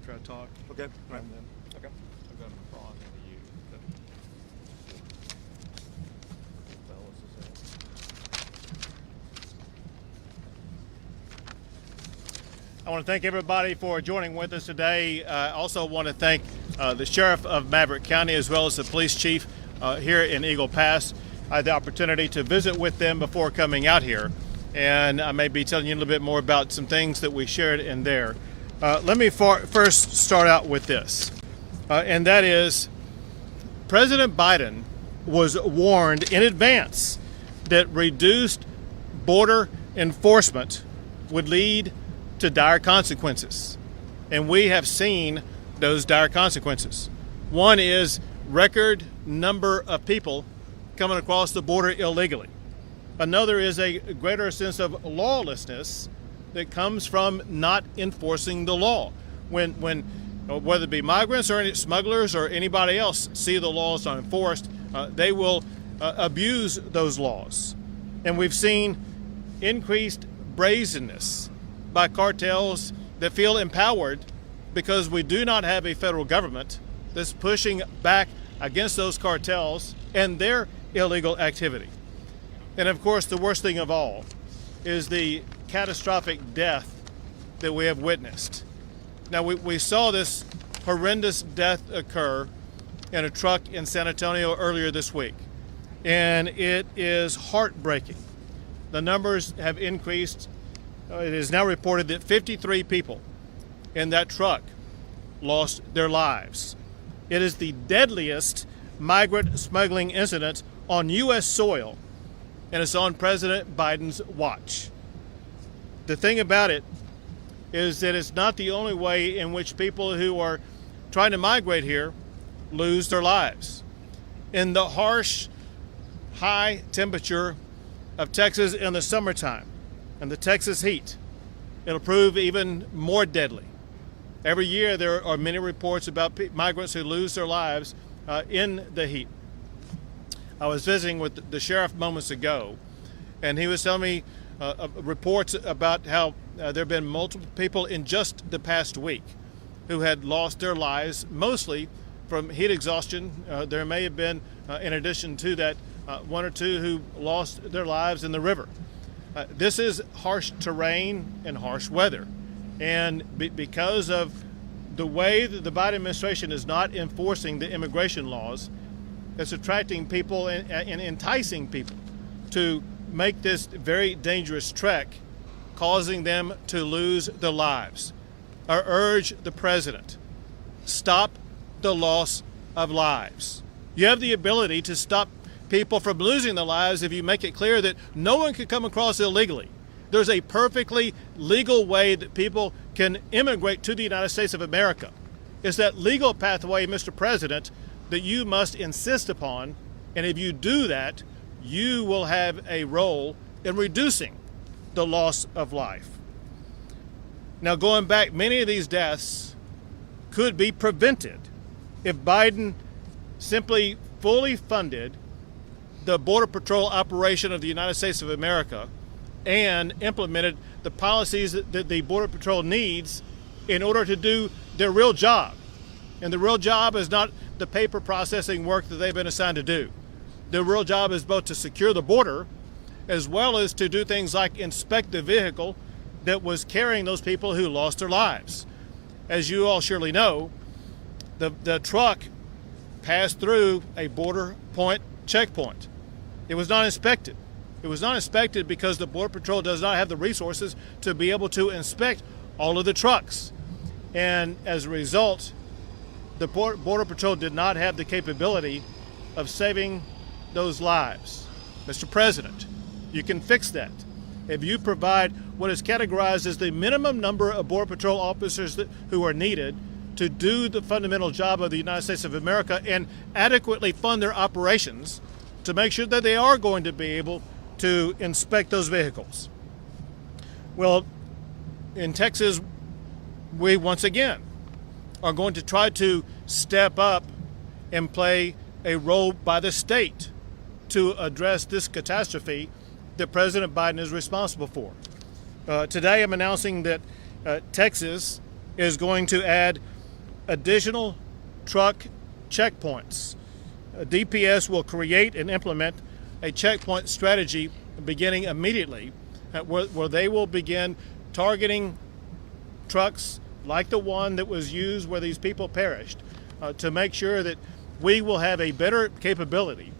after I talk. Okay. Right. And then, Okay. I'm going to McCraw and then to you. I want to thank everybody for joining with us today. I also want to thank the Sheriff of Maverick County as well as the Police Chief here in Eagle Pass. I had the opportunity to visit with them before coming out here, and I may be telling you a little bit more about some things that we shared in there. Let me first start out with this, and that is President Biden was warned in advance that reduced border enforcement would lead to dire consequences. And we have seen those dire consequences. One is record number of people coming across the border illegally. Another is a greater sense of lawlessness that comes from not enforcing the law. When whether it be migrants or any smugglers or anybody else see the laws not enforced, they will abuse those laws. And we've seen increased brazenness by cartels that feel empowered because we do not have a federal government that's pushing back against those cartels and their illegal activity. And of course, the worst thing of all is the catastrophic death that we have witnessed. Now, we saw this horrendous death occur in a truck in San Antonio earlier this week, and it is heartbreaking. The numbers have increased. It is now reported that 53 people in that truck lost their lives. It is the deadliest migrant smuggling incident on U.S. soil, and it's on President Biden's watch. The thing about it is that it's not the only way in which people who are trying to migrate here lose their lives. In the harsh, high temperature of Texas in the summertime, and the Texas heat, it'll prove even more deadly. Every year there are many reports about migrants who lose their lives in the heat. I was visiting with the sheriff moments ago, and he was telling me reports about how there have been multiple people in just the past week who had lost their lives, mostly from heat exhaustion. There may have been, in addition to that, one or two who lost their lives in the river. This is harsh terrain and harsh weather. And because of the way that the Biden administration is not enforcing the immigration laws, it's attracting people and enticing people to make this very dangerous trek, causing them to lose their lives. I urge the president, stop the loss of lives. You have the ability to stop people from losing their lives if you make it clear that no one can come across illegally. There's a perfectly legal way that people can immigrate to the United States of America. It's that legal pathway, Mr. President, that you must insist upon, and if you do that, you will have a role in reducing the loss of life. Now, going back, many of these deaths could be prevented if Biden simply fully funded the Border Patrol operation of the United States of America and implemented the policies that the Border Patrol needs in order to do their real job. And the real job is not the paper processing work that they've been assigned to do. The real job is both to secure the border as well as to do things like inspect the vehicle that was carrying those people who lost their lives. As you all surely know, the truck passed through a border point checkpoint. It was not inspected. It was not inspected because the Border Patrol does not have the resources to be able to inspect all of the trucks. And as a result, the Border Patrol did not have the capability of saving those lives. Mr. President, you can fix that if you provide what is categorized as the minimum number of Border Patrol officers who are needed to do the fundamental job of the United States of America and adequately fund their operations to make sure that they are going to be able to inspect those vehicles. Well, in Texas, we once again are going to try to step up and play a role by the state to address this catastrophe that President Biden is responsible for. Today I'm announcing that Texas is going to add additional truck checkpoints. DPS will create and implement a checkpoint strategy beginning immediately where they will begin targeting trucks like the one that was used where these people perished to make sure that we will have a better capability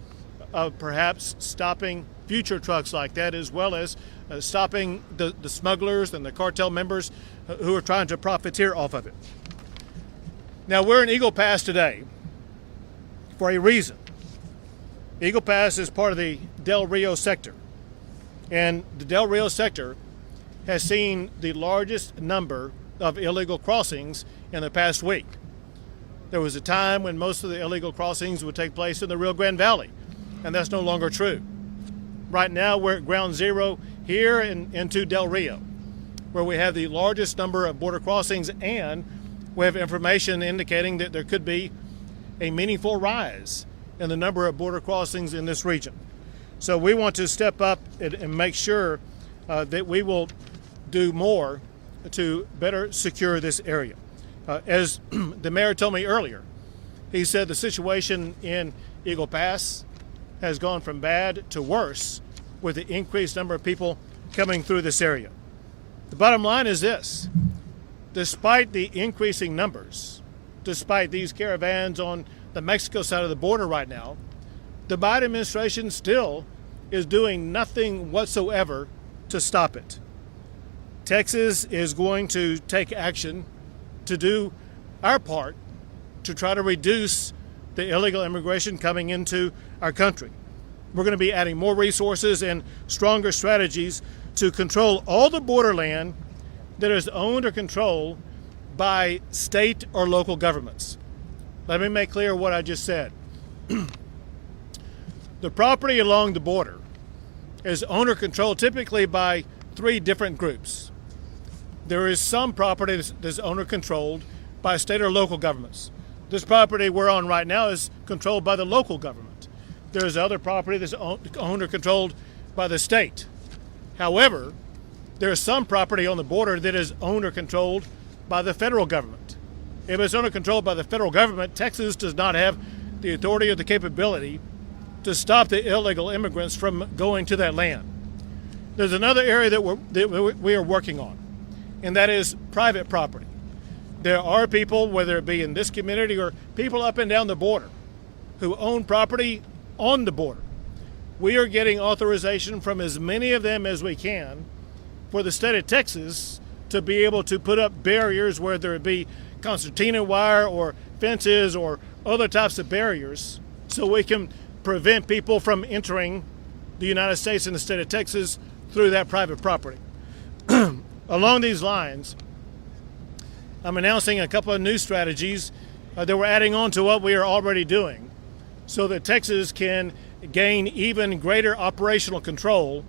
of perhaps stopping future trucks like that, as well as stopping the smugglers and the cartel members who are trying to profiteer off of it. Now, we're in Eagle Pass today for a reason. Eagle Pass is part of the Del Rio sector, and the Del Rio sector has seen the largest number of illegal crossings in the past week. There was a time when most of the illegal crossings would take place in the Rio Grande Valley, and that's no longer true. Right now, we're at ground zero here into Del Rio, where we have the largest number of border crossings, and we have information indicating that there could be a meaningful rise in the number of border crossings in this region. So we want to step up and make sure that we will do more to better secure this area. As the mayor told me earlier, he said the situation in Eagle Pass has gone from bad to worse with the increased number of people coming through this area. The bottom line is this: despite the increasing numbers, despite these caravans on the Mexico side of the border right now, the Biden administration still is doing nothing whatsoever to stop it. Texas is going to take action to do our part to try to reduce the illegal immigration coming into our country. We're going to be adding more resources and stronger strategies to control all the borderland that is owned or controlled by state or local governments. Let me make clear what I just said. The property along the border is owner controlled typically by three different groups. There is some property that's owner controlled by state or local governments. This property we're on right now is controlled by the local government. There's other property that's owner controlled by the state. However, there is some property on the border that is owner controlled by the federal government. If it's owner controlled by the federal government, Texas does not have the authority or the capability to stop the illegal immigrants from going to that land. There's another area that we are working on, and that is private property. There are people, whether it be in this community or people up and down the border, who own property on the border. We are getting authorization from as many of them as we can for the state of Texas to be able to put up barriers, whether it be concertina wire or fences or other types of barriers, so we can prevent people from entering the United States and the state of Texas through that private property. Along these lines, I'm announcing a couple of new strategies that we're adding on to what we are already doing so that Texas can gain even greater operational control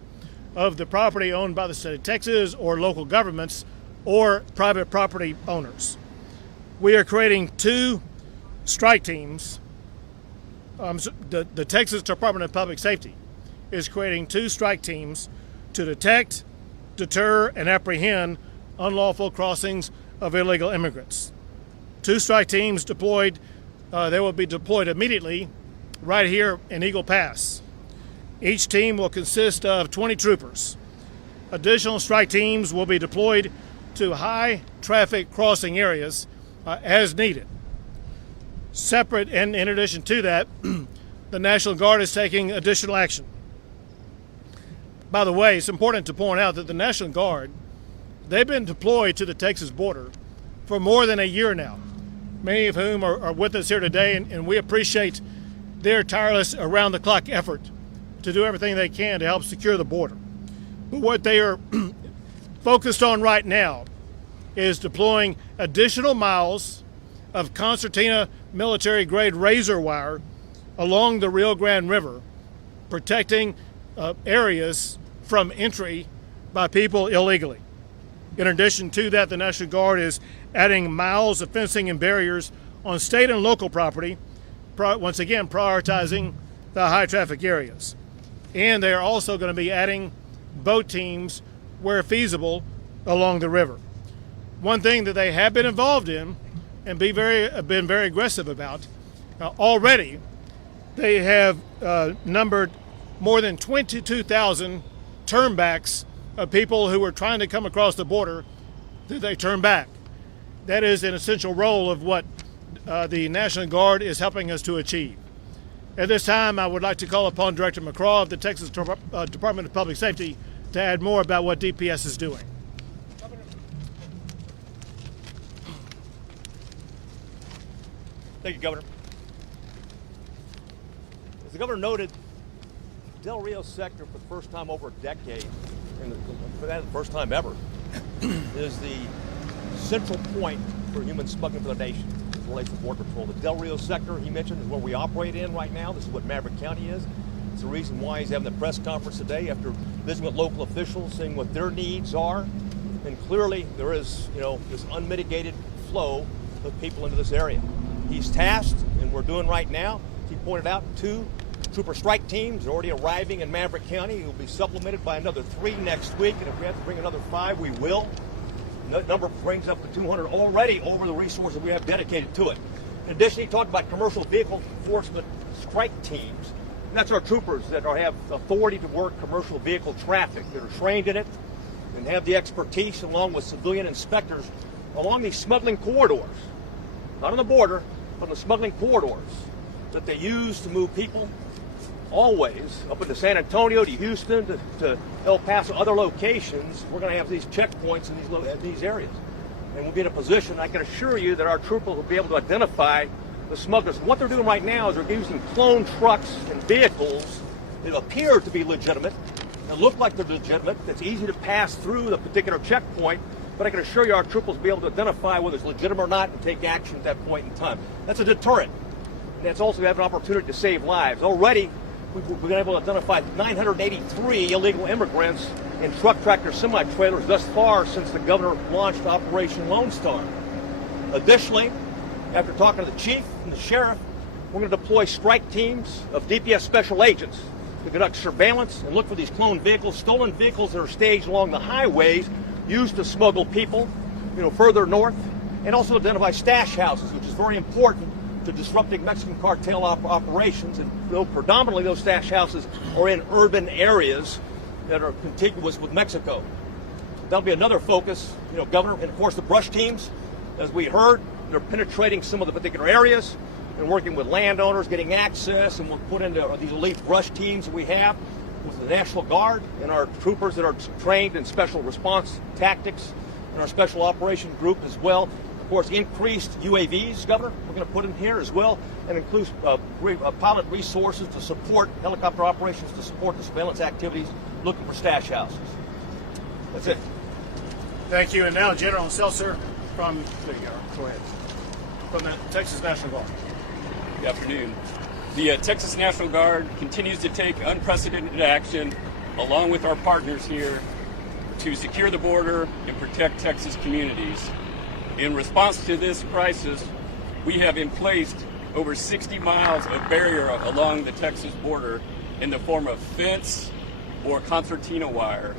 of the property owned by the state of Texas or local governments or private property owners. We are creating two strike teams. The Texas Department of Public Safety is creating two strike teams to detect, deter, and apprehend unlawful crossings of illegal immigrants. Two strike teams deployed, they will be deployed immediately right here in Eagle Pass. Each team will consist of 20 troopers. Additional strike teams will be deployed to high traffic crossing areas as needed. Separate, and in addition to that, the National Guard is taking additional action. By the way, it's important to point out that the National Guard, they've been deployed to the Texas border for more than a year now, many of whom are with us here today, and we appreciate their tireless around-the-clock effort to do everything they can to help secure the border. But what they are focused on right now is deploying additional miles of concertina military-grade razor wire along the Rio Grande River, protecting areas from entry by people illegally. In addition to that, the National Guard is adding miles of fencing and barriers on state and local property, once again prioritizing the high traffic areas. And they are also going to be adding boat teams where feasible along the river. One thing that they have been involved in and been very aggressive about. Already, they have numbered more than 22,000 turnbacks of people who were trying to come across the border that they turn back. That is an essential role of what the National Guard is helping us to achieve. At this time, I would like to call upon Director McCraw of the Texas Department of Public Safety to add more about what DPS is doing. Thank you, Governor. As the Governor noted, Del Rio sector for the first time over a decade, and for that the first time ever, is the central point for human smuggling for the nation as it relates to Border Patrol. The Del Rio sector, he mentioned, is what we operate in right now. This is what Maverick County is. It's the reason why he's having the press conference today after visiting with local officials, seeing what their needs are. And clearly there is, this unmitigated flow of people into this area. He's tasked, and we're doing right now, as he pointed out, 2 trooper strike teams are already arriving in Maverick County. He will be supplemented by another 3 next week, and if we have to bring another 5, we will. That number brings up to 200 already over the resources we have dedicated to it. In addition, he talked about commercial vehicle enforcement strike teams. And that's our troopers that have authority to work commercial vehicle traffic, that are trained in it and have the expertise, along with civilian inspectors, along these smuggling corridors. Not on the border, but on the smuggling corridors that they use to move people always up into San Antonio, to Houston, to El Paso, other locations. We're going to have these checkpoints in these areas. And we'll be in a position, I can assure you, that our troopers will be able to identify the smugglers. And what they're doing right now is they're using clone trucks and vehicles that appear to be legitimate and look like they're legitimate. It's easy to pass through the particular checkpoint, but I can assure you our troopers will be able to identify whether it's legitimate or not and take action at that point in time. That's a deterrent. And that's also, we have an opportunity to save lives. Already, we've been able to identify 983 illegal immigrants in truck, tractor, semi-trailers thus far since the governor launched Operation Lone Star. Additionally, after talking to the chief and the sheriff, we're going to deploy strike teams of DPS special agents to conduct surveillance and look for these cloned vehicles, stolen vehicles that are staged along the highways used to smuggle people, further north, and also identify stash houses, which is very important to disrupting Mexican cartel operations. And predominantly those stash houses are in urban areas that are contiguous with Mexico. That'll be another focus, Governor. And of course the brush teams, as we heard, they're penetrating some of the particular areas and working with landowners, getting access, and we'll put into these elite brush teams that we have with the National Guard and our troopers that are trained in special response tactics and our special operation group as well. Of course, increased UAVs, Governor, we're going to put in here as well, and include pilot resources to support helicopter operations, to support the surveillance activities, looking for stash houses. That's it. Thank you. And now General Seltzer from, there you go ahead, from the Texas National Guard. Good afternoon. The Texas National Guard continues to take unprecedented action, along with our partners here, to secure the border and protect Texas communities. In response to this crisis, we have emplaced over 60 miles of barrier along the Texas border in the form of fence or concertina wire.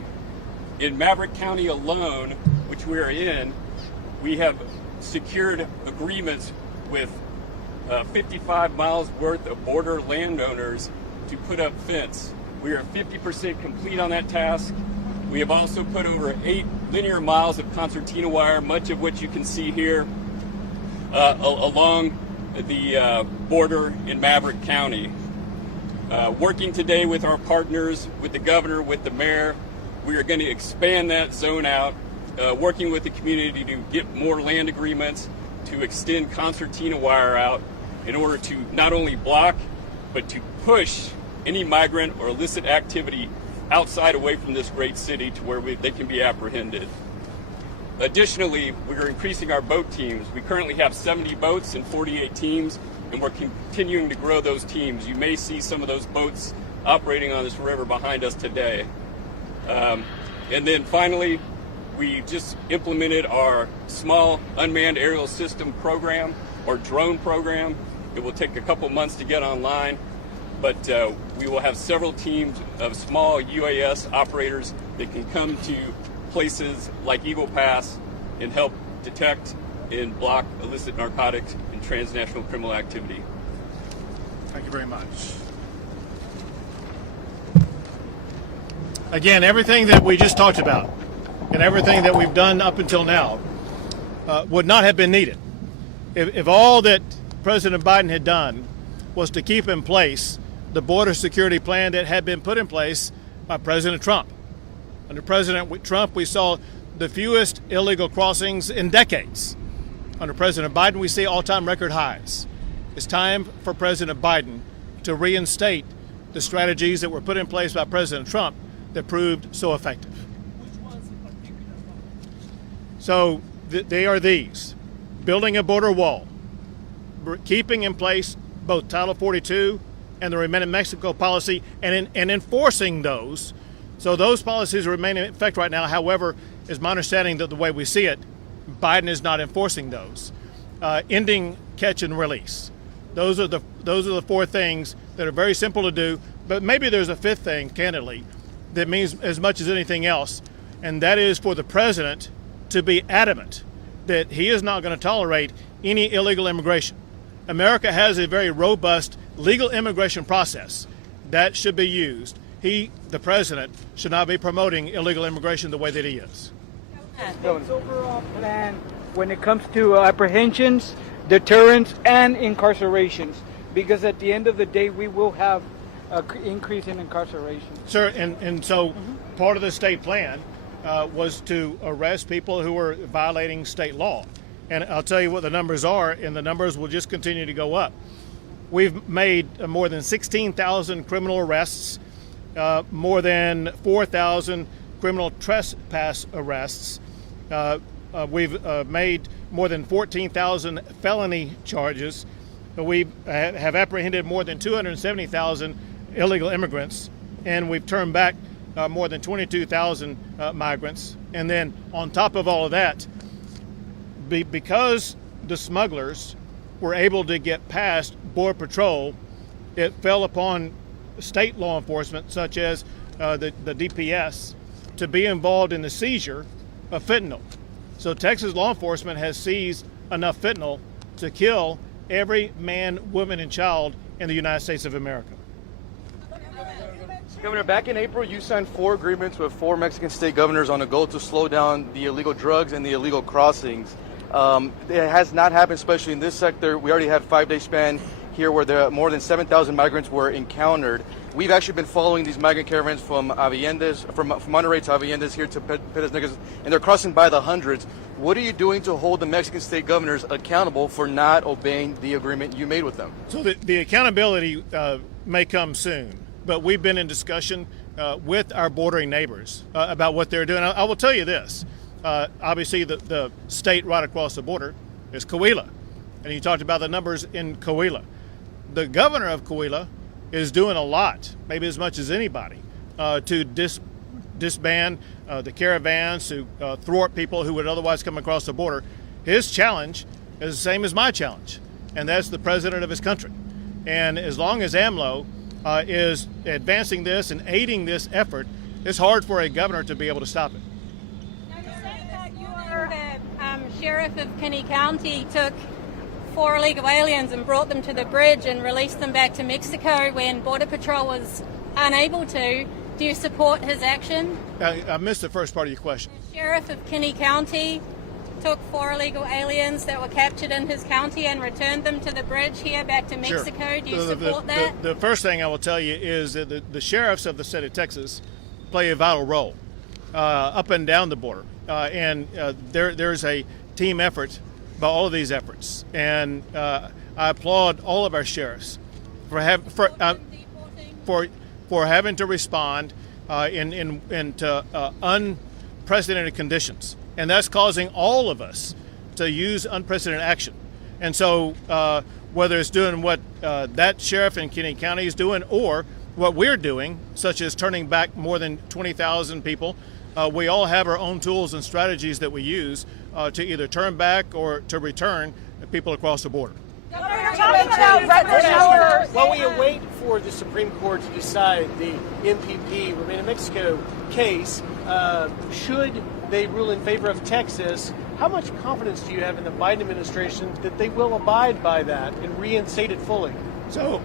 In Maverick County alone, which we are in, we have secured agreements with 55 miles worth of border landowners to put up fence. We are 50% complete on that task. We have also put over 8 linear miles of concertina wire, much of which you can see here, along the border in Maverick County. Working today with our partners, with the governor, with the mayor, we are going to expand that zone out, working with the community to get more land agreements, to extend concertina wire out in order to not only block, but to push any migrant or illicit activity outside, away from this great city, to where they can be apprehended. Additionally, we are increasing our boat teams. We currently have 70 boats and 48 teams, and we're continuing to grow those teams. You may see some of those boats operating on this river behind us today. And then finally, we just implemented our small unmanned aerial system program, or drone program. It will take a couple months to get online, but we will have several teams of small UAS operators that can come to places like Eagle Pass and help detect and block illicit narcotics and transnational criminal activity. Thank you very much. Again, everything that we just talked about and everything that we've done up until now would not have been needed if all that President Biden had done was to keep in place the border security plan that had been put in place by President Trump. Under President Trump, we saw the fewest illegal crossings in decades. Under President Biden, we see all-time record highs. It's time for President Biden to reinstate the strategies that were put in place by President Trump that proved so effective. So they are these: building a border wall, keeping in place both Title 42 and the Remain in Mexico policy, and enforcing those. So those policies remain in effect right now. However, is my understanding that the way we see it, Biden is not enforcing those. Ending catch and release. Those are the four things that are very simple to do. But maybe there's a fifth thing, candidly, that means as much as anything else, and that is for the president to be adamant that he is not going to tolerate any illegal immigration. America has a very robust legal immigration process that should be used. He, the president, should not be promoting illegal immigration the way that he is. State's overall plan when it comes to apprehensions, deterrence, and incarcerations, because at the end of the day, we will have an increase in incarceration. Sir, and so part of the state plan was to arrest people who were violating state law. And I'll tell you what the numbers are, and the numbers will just continue to go up. We've made more than 16,000 criminal arrests, more than 4,000 criminal trespass arrests. We've made more than 14,000 felony charges. We have apprehended more than 270,000 illegal immigrants, and we've turned back more than 22,000 migrants. And then on top of all of that, because the smugglers were able to get past Border Patrol, it fell upon state law enforcement, such as the DPS, to be involved in the seizure of fentanyl. So Texas law enforcement has seized enough fentanyl to kill every man, woman, and child in the United States of America. Governor, back in April, you signed 4 agreements with 4 Mexican state governors on a goal to slow down the illegal drugs and the illegal crossings. It has not happened, especially in this sector. We already had 5-day span here where more than 7,000 migrants were encountered. We've actually been following these migrant caravans from Aviendes, from Monterrey to Aviendes here to Piedras Negras, and they're crossing by the hundreds. What are you doing to hold the Mexican state governors accountable for not obeying the agreement you made with them? So the accountability may come soon, but we've been in discussion with our bordering neighbors about what they're doing. I will tell you this. Obviously, the state right across the border is Coahuila, and you talked about the numbers in Coahuila. The governor of Coahuila is doing a lot, maybe as much as anybody, to disband the caravans, to thwart people who would otherwise come across the border. His challenge is the same as my challenge, and that's the president of his country. And as long as AMLO is advancing this and aiding this effort, it's hard for a governor to be able to stop it. The sheriff of Kinney County took 4 illegal aliens and brought them to the bridge and released them back to Mexico when Border Patrol was unable to. Do you support his action? I missed the first part of your question. The sheriff of Kinney County took 4 illegal aliens that were captured in his county and returned them to the bridge here back to Mexico. Sure. Do you support that? The first thing I will tell you is that the sheriffs of the state of Texas play a vital role up and down the border. There's a team effort by all of these efforts, and I applaud all of our sheriffs for having to respond into unprecedented conditions, and that's causing all of us to use unprecedented action. And so, whether it's doing what that sheriff in Kinney County is doing, or what we're doing, such as turning back more than 20,000 people. We all have our own tools and strategies that we use to either turn back or to return people across the border. While we await for the Supreme Court to decide the MPP Remain in Mexico case, should they rule in favor of Texas. How much confidence do you have in the Biden administration that they will abide by that and reinstate it fully? So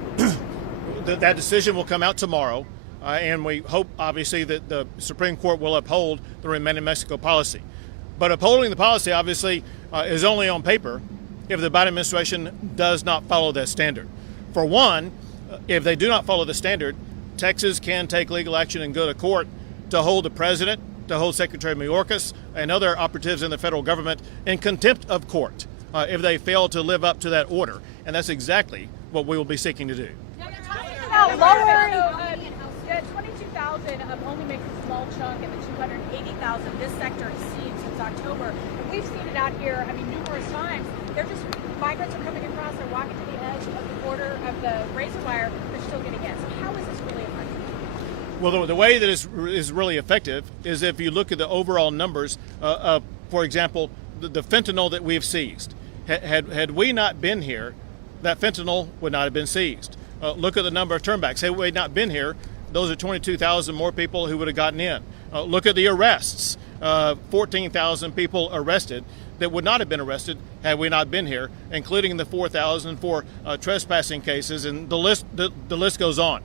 that decision will come out tomorrow, and we hope, obviously, that the Supreme Court will uphold the Remain in Mexico policy. But upholding the policy, obviously, is only on paper if the Biden administration does not follow that standard. For one, if they do not follow the standard, Texas can take legal action and go to court to hold the president, to hold Secretary Mayorkas and other operatives in the federal government in contempt of court if they fail to live up to that order. And that's exactly what we will be seeking to do. About lowering 22,000 only makes a small chunk, and the 280,000 this sector has seen since October. We've seen it out here, numerous times. Migrants are coming across, they're walking to the edge of the border of the razor wire, they're still getting in. So how is this really effective? Well, the way that is really effective is if you look at the overall numbers of, for example, the fentanyl that we've seized. Had we not been here, that fentanyl would not have been seized. Look at the number of turnbacks. Had we not been here, those are 22,000 more people who would have gotten in. Look at the arrests. 14,000 people arrested that would not have been arrested had we not been here, including the 4,000 for trespassing cases, and the list goes on.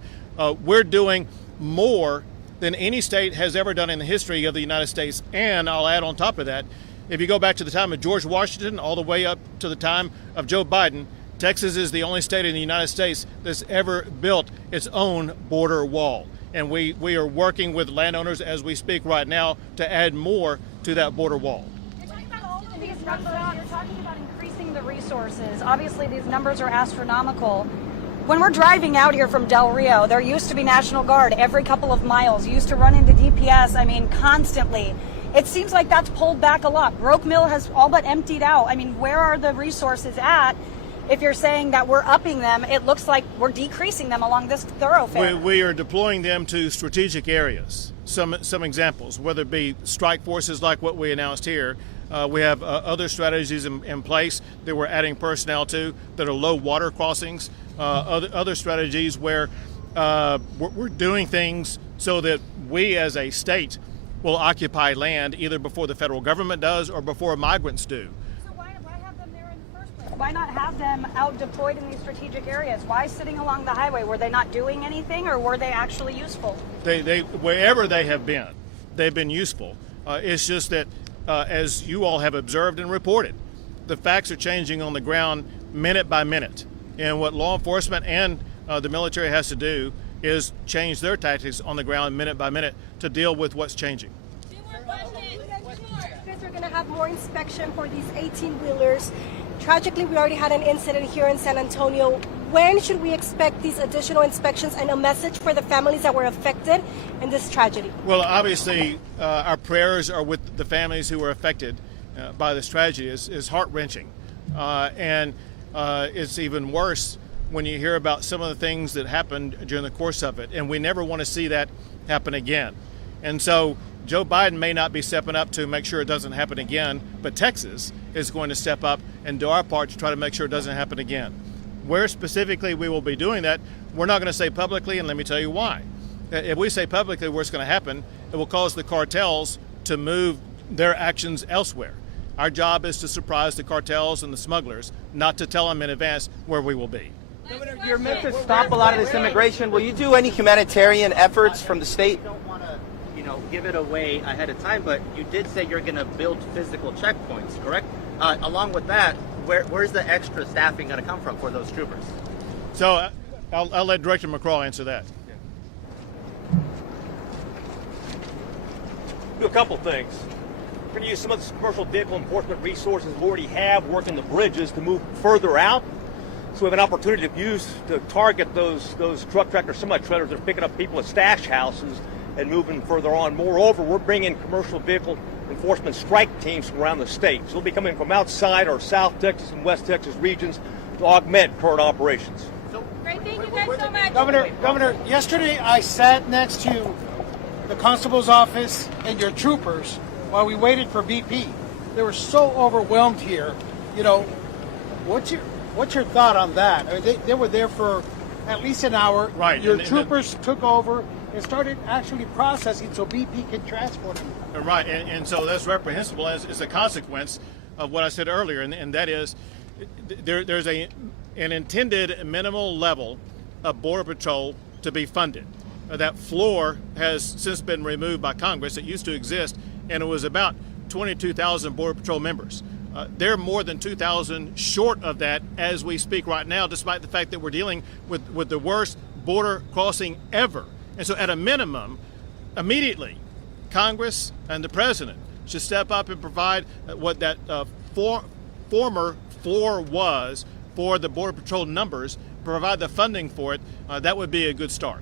We're doing more than any state has ever done in the history of the United States. And I'll add on top of that, if you go back to the time of George Washington all the way up to the time of Joe Biden, Texas is the only state in the United States that's ever built its own border wall. And we are working with landowners as we speak right now to add more to that border wall. You're talking about all of these numbers. You're talking about increasing the resources. Obviously, these numbers are astronomical. When we're driving out here from Del Rio, there used to be National Guard every couple of miles. You used to run into DPS, constantly. It seems like that's pulled back a lot. Roque Mill has all but emptied out. Where are the resources at? If you're saying that we're upping them, it looks like we're decreasing them along this thoroughfare. We are deploying them to strategic areas. Some examples, whether it be strike forces like what we announced here. We have other strategies in place that we're adding personnel to that are low water crossings. Other strategies where we're doing things so that we as a state will occupy land either before the federal government does or before migrants do. So why have them there in the first place? Why not have them out deployed in these strategic areas? Why sitting along the highway? Were they not doing anything, or were they actually useful? They wherever they have been, they've been useful. It's just that as you all have observed and reported, the facts are changing on the ground minute by minute. And what law enforcement and the military has to do is change their tactics on the ground minute by minute to deal with what's changing. You guys are going to have more inspection for these 18-wheelers. Tragically, we already had an incident here in San Antonio. When should we expect these additional inspections and a message for the families that were affected in this tragedy? Well, obviously, our prayers are with the families who were affected by this tragedy. It's heart-wrenching. And it's even worse when you hear about some of the things that happened during the course of it. And we never want to see that happen again. And so Joe Biden may not be stepping up to make sure it doesn't happen again, but Texas is going to step up and do our part to try to make sure it doesn't happen again. Where specifically we will be doing that, we're not going to say publicly, and let me tell you why. If we say publicly where it's going to happen, it will cause the cartels to move their actions elsewhere. Our job is to surprise the cartels and the smugglers, not to tell them in advance where we will be. Governor, you're meant to stop a lot of this immigration. Will you do any humanitarian efforts from the state? I don't want to, give it away ahead of time, but you did say you're going to build physical checkpoints, correct? Along with that, where's the extra staffing going to come from for those troopers? So I'll let Director McCraw answer that. Do a couple things. We're going to use some of the commercial vehicle enforcement resources we already have working the bridges to move further out. So we have an opportunity to target those truck tractor semi-trailers that are picking up people at stash houses and moving further on. Moreover, we're bringing commercial vehicle enforcement strike teams from around the state. So they'll be coming from outside our South Texas and West Texas regions to augment current operations. Great, thank you guys so much. Governor, yesterday I sat next to the constable's office and your troopers while we waited for BP. They were so overwhelmed here. What's your thought on that? They were there for at least an hour. Right. Your troopers took over. and started actually processing so BP can transport them. Right, and so that's reprehensible as a consequence of what I said earlier, and that is there's an intended minimal level of Border Patrol to be funded. That floor has since been removed by Congress. It used to exist, and it was about 22,000 Border Patrol members. They're more than 2,000 short of that as we speak right now, despite the fact that we're dealing with the worst border crossing ever. And so at a minimum, immediately, Congress and the President should step up and provide what that former floor was for the Border Patrol numbers, provide the funding for it. That would be a good start.